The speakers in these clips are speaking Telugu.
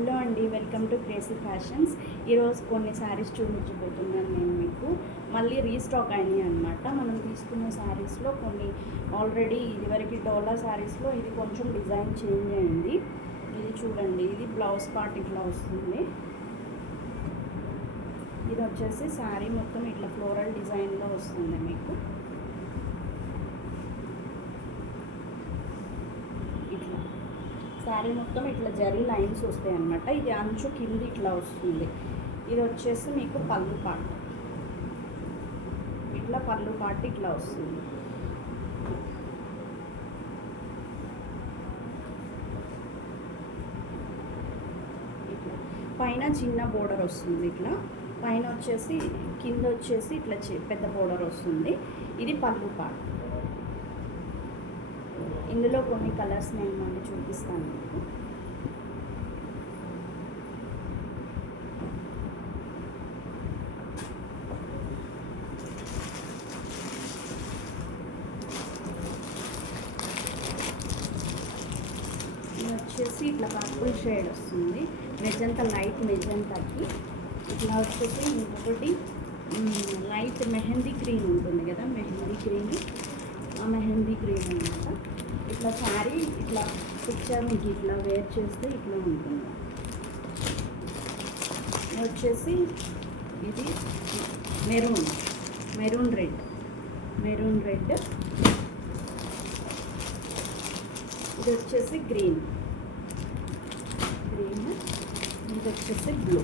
హలో అండి, వెల్కమ్ టు క్రేజీ ఫ్యాషన్స్. ఈరోజు కొన్ని శారీస్ చూపించబోతున్నాను నేను మీకు. మళ్ళీ రీస్టాక్ అయినాయి అనమాట. మనం తీసుకున్న శారీస్లో కొన్ని ఆల్రెడీ ఇదివరకు డోలా శారీస్లో ఇది కొంచెం డిజైన్ చేంజ్ అయింది. ఇది చూడండి, ఇది బ్లౌజ్ పార్ట్ ఇట్లా వస్తుంది. ఇది వచ్చేసి శారీ మొత్తం ఇట్లా ఫ్లోరల్ డిజైన్లో వస్తుంది మీకు. ఇట్లా శారీ మొత్తం ఇట్లా జరీ లైన్స్ వస్తాయి అన్నమాట. ఇది అంచు కింది ఇట్లా వస్తుంది. ఇది వచ్చేసి మీకు పళ్ళు పార్ట్, ఇట్లా పళ్ళు పార్ట్ ఇట్లా వస్తుంది. ఇట్లా పైన చిన్న బోర్డర్ వస్తుంది. ఇట్లా పైన వచ్చేసి కింద వచ్చేసి ఇట్లా పెద్ద బోర్డర్ వస్తుంది. ఇది పళ్ళు పార్ట్. ఇందులో కొన్ని కలర్స్ నేను మళ్ళీ చూపిస్తాను మీకు. ఇది వచ్చేసి ఇట్లా పర్పుల్ షేడ్ వస్తుంది, మెజంతా లైట్ మెజంతాకి. ఇట్లా వచ్చేసి ఇంకొకటి లైట్ మెహందీ గ్రీన్ ఉంటుంది కదా, మెహందీ గ్రీన్, ఆ మెహందీ గ్రీన్ అనమాట. ఇట్లా శారీ ఇట్లా పిక్చర్ మీకు ఇట్లా వేర్ చేస్తే ఇట్లా ఉంటుంది. వచ్చేసి ఇది మెరూన్ రెడ్. ఇది వచ్చేసి గ్రీన్. ఇది వచ్చేసి బ్లూ.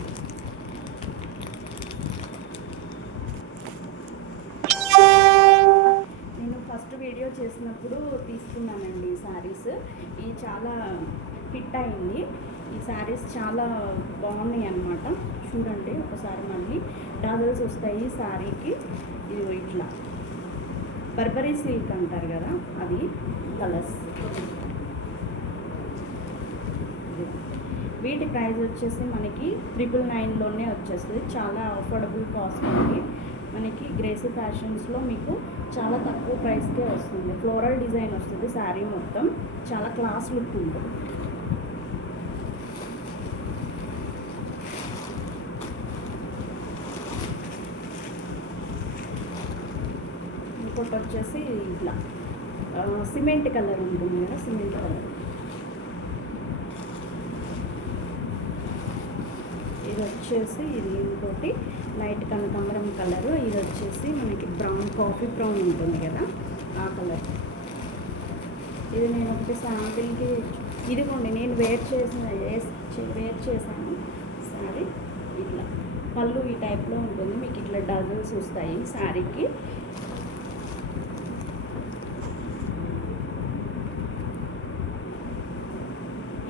వీడియో చేసినప్పుడు తీసుకున్నానండి ఈ శారీస్. ఇది చాలా ఫిట్ అయింది. ఈ శారీస్ చాలా బాగున్నాయి అన్నమాట. చూడండి ఒకసారి, మళ్ళీ డాజల్స్ వస్తాయి ఈ శారీకి. ఇది ఇట్లా బర్బరీ సిల్క్ అంటారు కదా, అది కలర్స్. వీటి ప్రైస్ వచ్చేసి మనకి 999లోనే వచ్చేస్తుంది. చాలా అఫోర్డబుల్ కాస్ట్ అండి. మనకి గ్రేసీ ఫ్యాషన్స్లో మీకు చాలా తక్కువ ప్రైస్కే వస్తుంది. ఫ్లోరల్ డిజైన్ వస్తుంది శారీ మొత్తం, చాలా క్లాస్ లుక్ ఉంటుంది. ఇంకోటి వచ్చేసి ఇట్లా సిమెంట్ కలర్ ఉంటుంది కదా, సిమెంట్ కలర్. ఇది వచ్చేసి ఇది ఇంకోటి లైట్ కనకాంబరం కలరు. ఇది వచ్చేసి మనకి బ్రౌన్, కాఫీ బ్రౌన్ ఉంటుంది కదా, ఆ కలర్. ఇది నేను ఒకటి శాంపిల్కి, ఇదిగోండి నేను వేర్ చేశాను శారీ. ఇట్లా పళ్ళు ఈ టైప్లో ఉంటుంది మీకు. ఇట్లా డజల్స్ వస్తాయి శారీకి.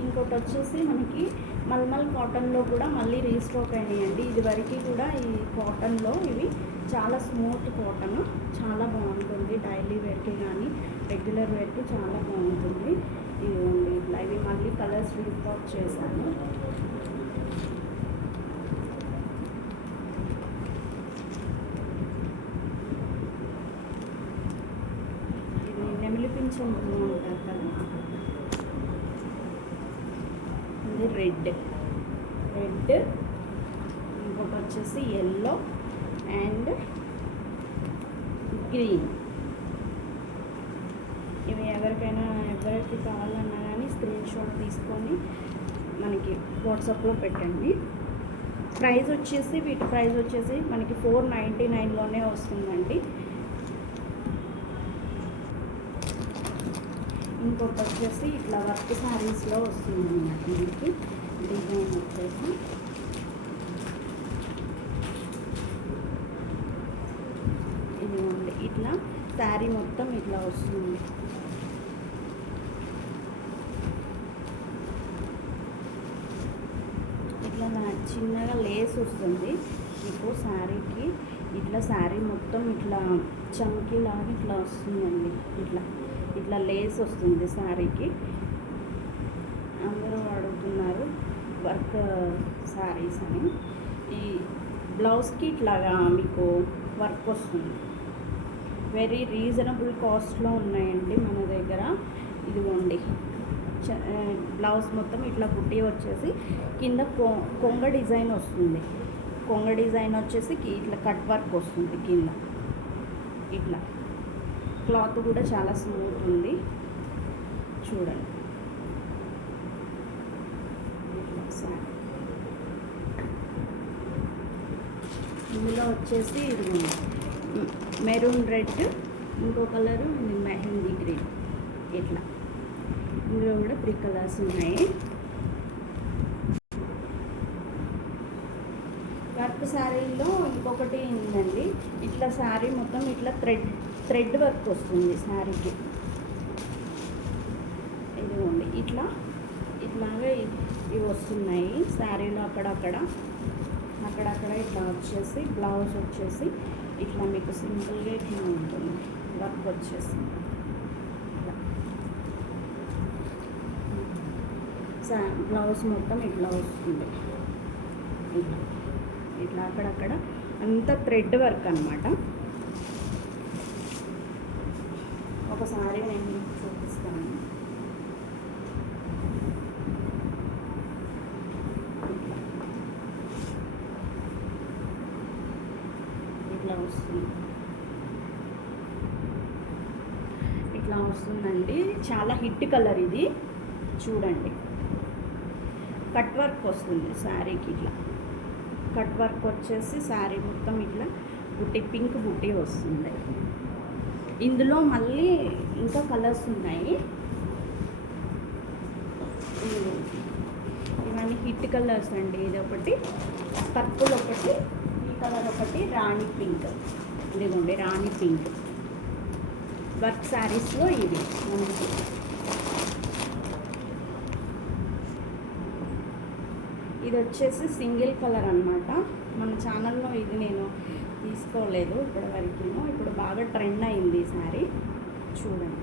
ఇంకోటి వచ్చేసి మనకి మల్మల్ కాటన్లో కూడా మళ్ళీ రీస్టాక్ అయినాయండి. ఇదివరకు కూడా ఈ కాటన్లో ఇవి చాలా స్మూత్ కాటన్, చాలా బాగుంటుంది. డైలీ వేర్కి కానీ రెగ్యులర్ వేర్కి చాలా బాగుంటుంది. ఇదిగోండి ఇట్లా ఇవి మళ్ళీ కలర్స్ రీస్టాక్ చేశాను. ఇది నెమిలి పింఛం అంటారు కదా, రెడ్. ఇంకొకటి వచ్చేసి ఎల్లో అండ్ గ్రీన్. ఇవి ఎవరికి కావాలన్నా కానీ స్క్రీన్ షాట్ తీసుకొని మనకి వాట్సాప్లో పెట్టండి. ప్రైస్ వచ్చేసి వీటి ప్రైస్ వచ్చేసి మనకి 499లోనే వస్తుందండి. ఇంకొకటి వచ్చేసి ఇట్లా వర్క్ శారీస్లో వస్తుంది అన్నమాట. దీనికి డిజైన్ వచ్చేసి ఇది ఉంది. ఇట్లా శారీ మొత్తం ఇట్లా వస్తుంది. ఇట్లా చిన్నగా లేస్ వస్తుంది మీకు శారీకి. ఇట్లా శారీ మొత్తం ఇట్లా చంకీలాగా ఇట్లా వస్తుందండి. ఇట్లా లేస్ వస్తుంది శారీకి. అందరూ అడుగుతున్నారు వర్క్ శారీస్ అని. ఈ బ్లౌజ్కి ఇట్లాగా మీకు వర్క్ వస్తుంది. వెరీ రీజనబుల్ కాస్ట్లో ఉన్నాయండి మన దగ్గర. ఇదిగోండి బ్లౌజ్ మొత్తం ఇట్లా బుట్టి వచ్చేసి కింద కొంగ డిజైన్ వస్తుంది. కొంగ డిజైన్ వచ్చేసి ఇట్లా కట్ వర్క్ వస్తుంది కింద. ఇట్లా క్లాత్ కూడా చాలా స్మూత్ ఉంది చూడండి. ఇట్లా ఇందులో వచ్చేసి ఇది మెరూన్ రెడ్, ఇంకో కలరు మెహందీ గ్రీన్. ఇట్లా ఇందులో కూడా 3 కలర్స్ ఉన్నాయి. వర్క్ శారీలో ఇంకొకటి ఉందండి. ఇట్లా శారీ మొత్తం ఇట్లా థ్రెడ్ వర్క్ వస్తుంది శారీకి. ఇదిగోండి ఇట్లాగా ఇవి వస్తున్నాయి శారీలో. అక్కడక్కడ ఇట్లా వచ్చేసి బ్లౌజ్ వచ్చేసి ఇట్లా మీకు సింపుల్గా ఇట్లా ఉంటుంది వర్క్ వచ్చేసి. బ్లౌజ్ మొత్తం ఇట్లా వస్తుంది. ఇట్లా అక్కడక్కడ అంతా థ్రెడ్ వర్క్ అన్నమాట. ఒకసారి నేను చూపిస్తాను. ఇట్లా వస్తుందండి. చాలా హిట్ కలర్ ఇది చూడండి. కట్ వర్క్ వస్తుంది శారీకి. ఇట్లా కట్ వర్క్ వచ్చేసి శారీ మొత్తం ఇట్లా బుట్టి, పింక్ బుట్టి వస్తుంది. ఇందులో మళ్ళీ ఇంకా కలర్స్ ఉన్నాయి. ఇవన్నీ హిట్ కలర్స్ అండి. ఇది ఒకటి పర్పుల్, ఒకటి ఈ కలర్, ఒకటి రాణి పింక్. ఇదిగోండి రాణి పింక్ వర్క్ శారీస్లో ఇది మనకి. ఇది వచ్చేసి సింగిల్ కలర్ అన్నమాట. మన ఛానల్లో ఇది నేను తీసుకోలేదు ఇప్పటి వరకు. ఇప్పుడు బాగా ట్రెండ్ అయింది ఈ శారీ చూడండి.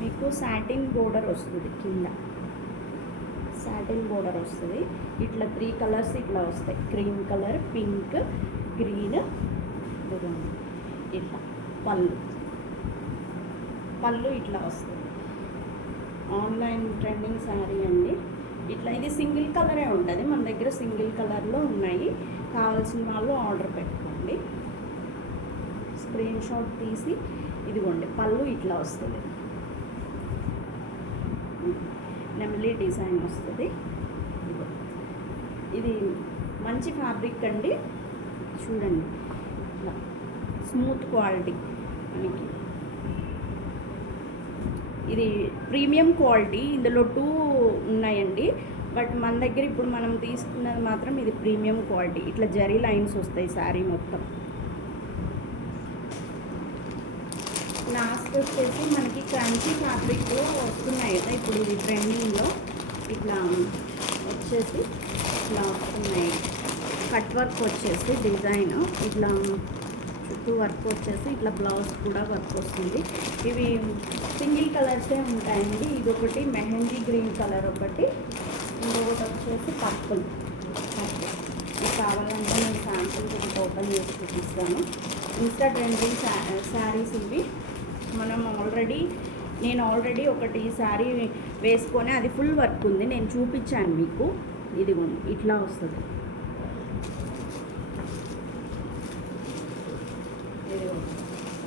మీకు సాటిన్ బోర్డర్ వస్తుంది కింద. సాటిన్ బోర్డర్ వస్తుంది. ఇట్లా 3 కలర్స్ ఇట్లా వస్తాయి. Cream colour, pink, green. ఇట్లా పళ్ళు ఇట్లా వస్తుంది. ఆన్లైన్ ట్రెండింగ్ శారీ అండి. ఇట్లా ఇది సింగిల్ కలరే ఉంటుంది. మన దగ్గర సింగిల్ కలర్లో ఉన్నాయి. కావాల్సిన వాళ్ళు ఆర్డర్ పెట్టుకోండి. స్క్రీన్ షాట్ తీసి ఇదిగోండి పళ్ళు ఇట్లా వస్తుంది. నెమలి డిజైన్ వస్తుంది. ఇది మంచి ఫ్యాబ్రిక్ అండి చూడండి. ఇట్లా స్మూత్ క్వాలిటీ మనకి. ఇది ప్రీమియం క్వాలిటీ. ఇందులో 2 ఉన్నాయండి. బట్ మన దగ్గర ఇప్పుడు మనం తీసుకున్నది మాత్రం ఇది ప్రీమియం క్వాలిటీ. ఇట్లా జరీ లైన్స్ వస్తాయి శారీ మొత్తం. లాస్ట్ వచ్చేసి మనకి క్రంచీ ఫ్యాబ్రిక్ వస్తున్నాయి కదా ఇప్పుడు ఇది ట్రెండింగ్లో. ఇట్లా వచ్చేసి ఇట్లా వస్తున్నాయి. కట్ వర్క్ వచ్చేసి డిజైన్ ఇట్లా చుట్టూ వర్క్ వచ్చేసి ఇట్లా బ్లౌజ్ కూడా వర్క్ వస్తుంది. ఇవి సింగిల్ కలర్సే ఉంటాయండి. ఇది ఒకటి మెహందీ గ్రీన్ కలర్, ఒకటి ఇంకొకటి వచ్చేసి పర్పుల్. ఇది కావాలంటే నేను శాంపుల్ ఒకటి ఓపెన్ చేసి చూపిస్తాను. ఇన్స్టా ట్రెండింగ్ శారీస్ ఇవి. నేను ఆల్రెడీ ఒకటి శారీ వేసుకొని అది ఫుల్ వర్క్ ఉంది, నేను చూపించాను మీకు. ఇదిగోండి ఇట్లా వస్తుంది.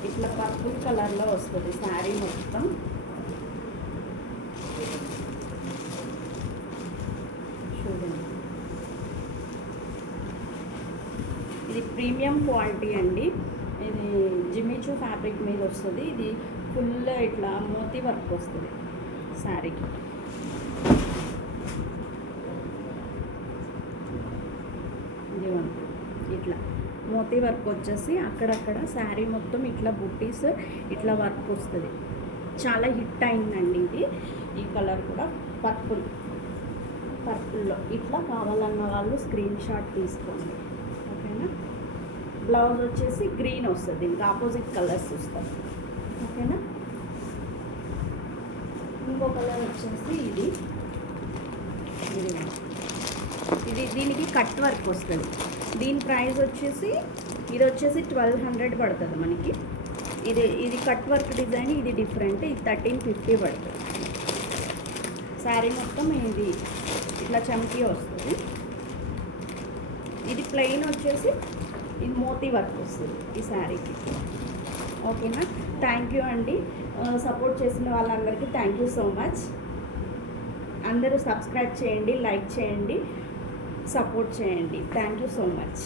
ఇట్లా పర్పుల్ కలర్లో వస్తుంది శారీ మొత్తం. చూడండి ఇది ప్రీమియం క్వాలిటీ అండి. ఇది జిమిచూ ఫ్యాబ్రిక్ మీద వస్తుంది. ఇది ఫుల్ ఇట్లా మోతీ వర్క్ వస్తుంది శారీకి. ఇదిగోండి ఇట్లా మోతీ వర్క్ వచ్చేసి అక్కడక్కడ శారీ మొత్తం ఇట్లా బుట్టీస్ ఇట్లా వర్క్ వస్తుంది. చాలా హిట్ అయిందండి ఇది. ఈ కలర్ కూడా పర్పుల్లో. ఇట్లా కావాలన్న వాళ్ళు స్క్రీన్ షాట్ తీసుకోండి, ఓకేనా. బ్లౌజ్ వచ్చేసి గ్రీన్ వస్తుంది. దీనికి ఆపోజిట్ కలర్స్ వస్తాయి, ఓకేనా. ఇంకో కలర్ వచ్చేసి ఇది దీనికి కట్ వర్క్ వస్తుంది. దీని ప్రైస్ వచ్చేసి ఇది వచ్చేసి 1200 పడుతుంది మనకి. ఇది కట్ వర్క్ డిజైన్, ఇది డిఫరెంట్. ఇది 1350 పడుతుంది. శారీ మొత్తం ఇది ఇట్లా చమ్కీ వస్తుంది. ఇది ప్లెయిన్ వచ్చేసి ఇది మోతీ వర్క్ వస్తుంది ఈ శారీకి. ఓకేనా? థ్యాంక్ యూ అండి. సపోర్ట్ చేసిన వాళ్ళందరికీ థ్యాంక్ యూ సో మచ్. అందరూ సబ్స్క్రైబ్ చేయండి, లైక్ చేయండి, సపోర్ట్ చేయండి. Thank you so much.